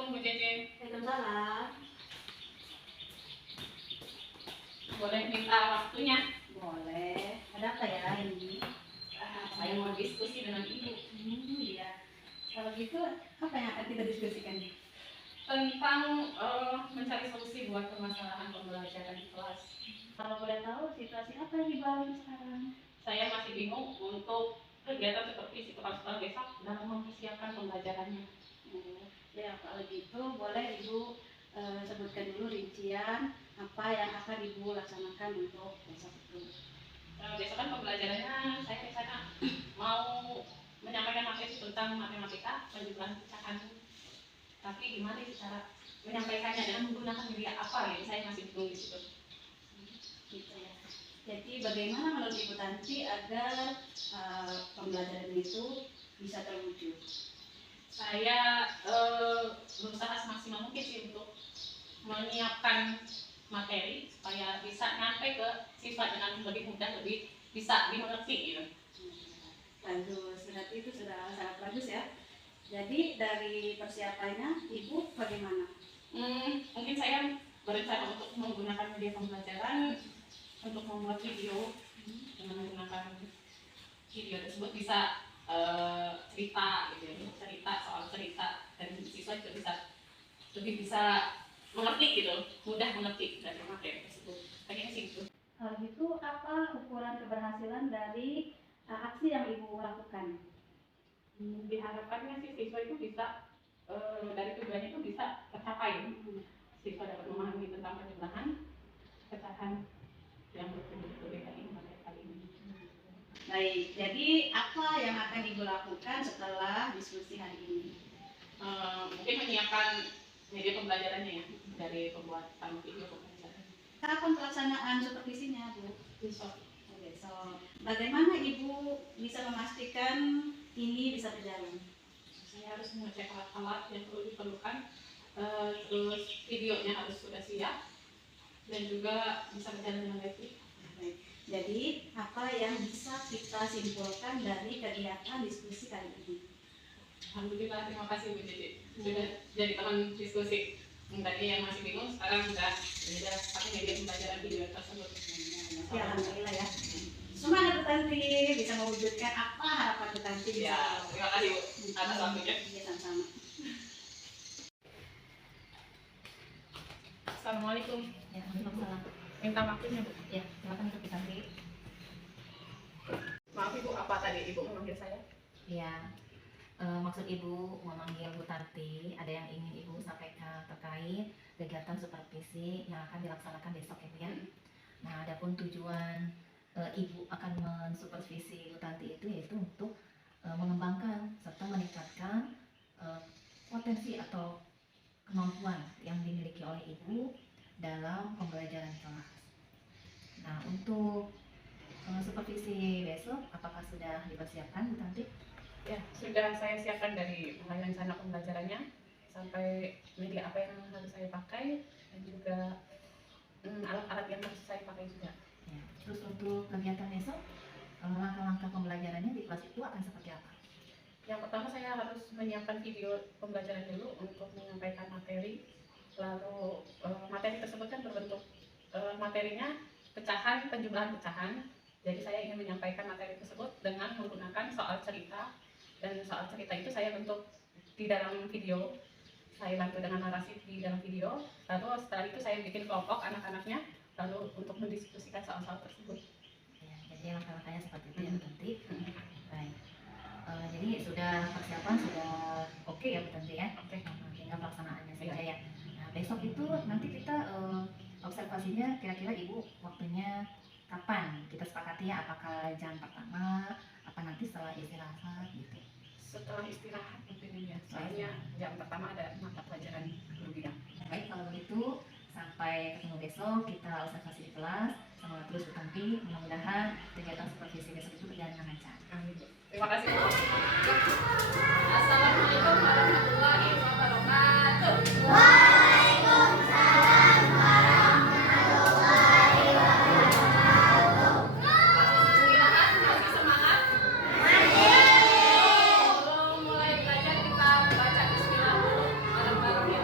Assalamualaikum Bu Jeje. Waalaikumsalam. Boleh minta waktunya? Boleh. Ada apa ya ini? Saya mau diskusi dengan Ibu Iya. Kalau gitu, apa yang akan kita diskusikan? tentang mencari solusi buat permasalahan pembelajaran di kelas. Kalau boleh tahu, situasi apa yang dialami sekarang? Saya masih bingung untuk kegiatan seperti sekolah besok dalam mempersiapkan pembelajarannya. Ya, kalau gitu boleh Ibu sebutkan dulu rincian apa yang akan Ibu laksanakan untuk besok itu. Besok kan pembelajarannya saya di sana mau menyampaikan materi tentang matematika penjumlahan pecahan. Tapi gimana sih cara menyampaikannya dengan menggunakan media apa gitu? Saya masih bingung di situ. Gitu ya. Jadi bagaimana menurut Ibu Tanti agar pembelajaran itu bisa terwujud? Saya berusaha semaksimal mungkin sih untuk menyiapkan materi supaya bisa nyampe ke siswa dengan lebih mudah, lebih bisa dimengerti gitu. Bagus, berarti itu sudah sangat bagus ya. Jadi dari persiapannya Ibu bagaimana? Mungkin saya berencana untuk menggunakan media pembelajaran untuk membuat video dengan menggunakan video tersebut bisa cerita gitu ya, cerita soal cerita dan siswa juga bisa lebih bisa mengerti gitu, mudah mengerti dari materi tersebut. Kayaknya sih itu. Kalau gitu apa ukuran keberhasilan dari aksi yang Ibu lakukan? Diharapkannya sih siswa itu bisa dari tujuannya itu bisa tercapai. Siswa dapat memahami tentang penjumlahan pecahan yang berbeda ini pada kali ini. Baik, jadi apa yang akan Ibu lakukan setelah diskusi hari ini? Mungkin menyiapkan media pembelajarannya ya dari pembuatan video pembelajaran. Kapan pelaksanaan supervisinya, Bu? Besok. Besok. Bagaimana Ibu bisa memastikan ini bisa berjalan? Saya harus mengecek alat-alat yang perlu diperlukan, terus videonya harus sudah siap dan juga bisa berjalan dengan baik. Baik. Jadi apa yang bisa kita simpulkan dari kegiatan diskusi kali ini? Alhamdulillah, terima kasih Bu Jeje sudah jadi teman diskusi. Tadi yang masih bingung sekarang sudah pakai media pembelajaran video tersebut. Ya, alhamdulillah ya. Semangat Bu Tanti bisa mewujudkan apa harapan Bu Tanti? Ya, terima kasih Bu atas waktunya. Iya, sama-sama. Assalamualaikum. Ya, waalaikumsalam. Minta waktunya Bu. Ya, silakan untuk ditanti. Maaf Ibu, apa tadi Ibu memanggil saya? Ya, maksud Ibu memanggil Bu Tanti, ada yang ingin Ibu sampaikan terkait kegiatan supervisi yang akan dilaksanakan besok ya. Nah, adapun tujuan Ibu akan mensupervisi Bu Tanti itu yaitu untuk mengembangkan serta meningkatkan potensi atau kemampuan yang dimiliki oleh Ibu dalam pembelajaran kelas. Nah, untuk supervisi besok, apakah sudah dipersiapkan Bu Tanti? Ya, sudah saya siapkan dari mulai rencana pembelajarannya sampai media apa yang harus saya pakai dan juga alat-alat yang harus saya pakai juga. Ya, terus untuk kegiatan besok, langkah-langkah pembelajarannya di kelas itu akan seperti apa? Yang pertama saya harus menyiapkan video pembelajaran dulu untuk menyampaikan materi. Lalu materi tersebut kan berbentuk materinya pecahan, penjumlahan pecahan. Jadi saya ingin menyampaikan materi tersebut dengan menggunakan soal cerita. Dan soal cerita itu saya bentuk di dalam video. Saya bantu dengan narasi di dalam video. Lalu setelah itu saya bikin kelompok anak-anaknya lalu untuk mendiskusikan soal-soal tersebut. Ya, jadi langkah-langkahnya seperti itu ya Bu Tanti. Baik. Jadi sudah persiapan sudah oke ya Bu Tanti ya. Oke. Tinggal pelaksanaannya saja ya. Nah, besok itu nanti kita observasinya kira-kira Ibu waktunya kapan? Kita sepakati ya, apakah jam pertama, apa nanti setelah istirahat gitu. Setelah istirahat mungkin ya. Soalnya jam pertama ada mata pelajaran guru bidang. Baik, kalau begitu sampai ketemu besok, kita observasi di kelas. Semoga terus Bu Tanti, mudah-mudahan kegiatan supervisi besok itu berjalan dengan lancar. Amin. Terima kasih. Assalamualaikum warahmatullahi wabarakatuh. Waalaikumsalam warahmatullahi wabarakatuh. Bismillah, masih semangat? Masih. Sebelum mulai belajar kita baca Bismillah dulu bareng-bareng ya.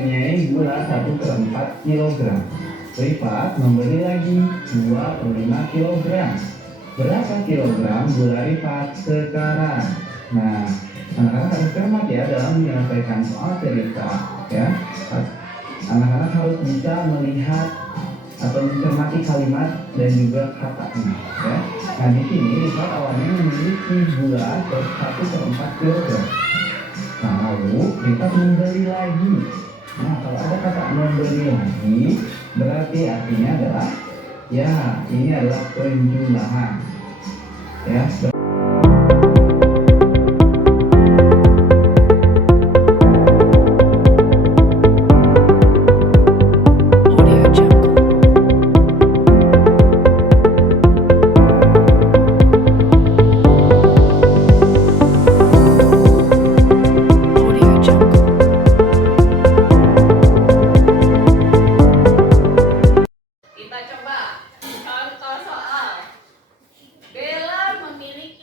mempunyai gula 1/4 kg. Rifat membeli lagi 25 kg. Berapa kilogram gula Rifat sekarang? Nah, anak-anak harus cermat ya dalam menyelesaikan soal cerita ya. Anak-anak harus bisa melihat atau mencermati kalimat dan juga katanya ya. Nah, di sini Rifat awalnya memiliki gula 1/4 kg. Nah, lalu Rifat membeli lagi. Nah, kalau ada kata membeli lagi, berarti artinya adalah ya, ini adalah penjumlahan ya. Kita coba contoh soal. Bella memiliki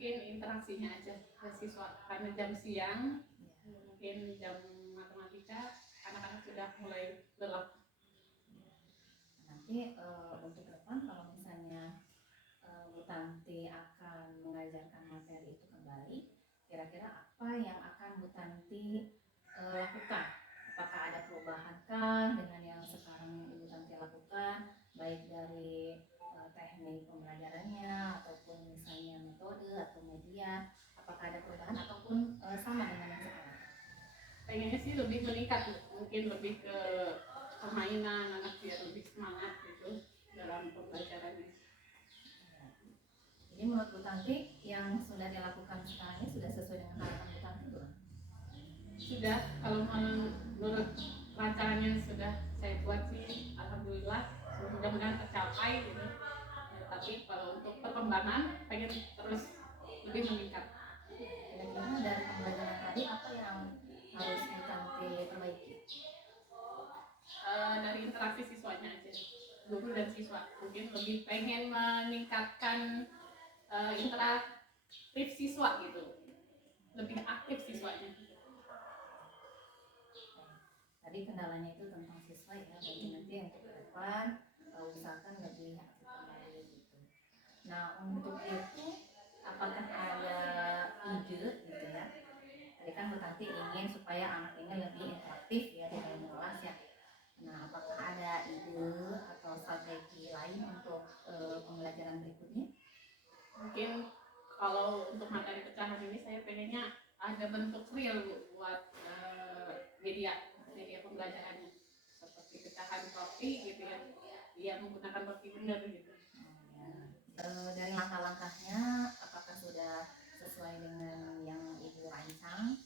mungkin interaksinya aja ke siswa, karena jam siang mungkin jam matematika anak-anak sudah mulai lelah. Nanti untuk ke depan kalau misalnya Bu Tanti akan mengajarkan materi itu kembali, kira-kira apa yang akan Bu Tanti lakukan? Apakah ada perubahan kah dengan yang sekarang Ibu Tanti lakukan, baik dari teknik pembelajarannya ataupun misalnya metode atau media? Apakah ada perubahan ataupun sama dengan yang sekarang? Pengennya sih lebih meningkat, mungkin lebih ke permainan anak biar lebih semangat gitu dalam pembelajarannya. Jadi menurut Bu Tanti yang sudah dilakukan sekarang ini sudah sesuai dengan harapan Bu Tanti belum? Sudah, kalau menurut rancangannya sudah saya buat sih alhamdulillah, mudah-mudahan tercapai gitu. Tapi kalau untuk perkembangan pengen terus lebih meningkat. Kira-kira dari pembelajaran tadi apa yang harus Bu Tanti perbaiki? Dari interaksi siswanya aja, guru dan siswa mungkin lebih pengen meningkatkan interaktif siswa gitu, lebih aktif siswanya. Tadi kendalanya itu tentang siswa ya, bagi nanti untuk ke depan usahakan lebih aktif kembali gitu. Nah untuk itu apakah ada ide gitu ya? Tadi kan Bu Tanti ingin supaya anak ini lebih interaktif ya di dalam kelas ya. Nah apakah ada ide atau strategi lain untuk pembelajaran berikutnya? Mungkin kalau untuk materi pecahan ini saya pengennya ada bentuk real Bu, buat media pembelajarannya seperti pecahan roti gitu ya, dia menggunakan roti benar gitu. Dari langkah-langkahnya apakah sudah sesuai dengan yang Ibu rancang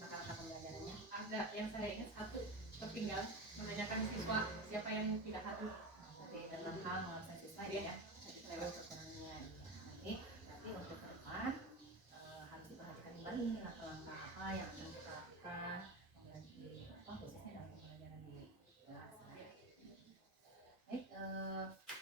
langkah-langkah pembelajarannya? Ada yang saya ingat satu tertinggal, menanyakan siswa siapa yang tidak hadir. Tapi dalam hal menguasai siswa ya, lewat kekurangannya nanti. Tapi untuk ke depan harus diperhatikan kembali nih langkah-langkah apa yang akan kita lakukan khususnya dalam pembelajaran di kelas. Baik,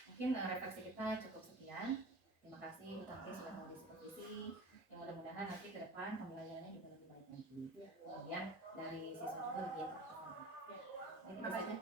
mungkin refleksi kita cukup sekian. Terima kasih Bu Tanti sudah mau diskusi. Yang mudah-mudahan nanti ke depan pembelajarannya juga lebih baik lagi. Kemudian dari siswa juga lebih interaktif lagi. Baik, itu saja.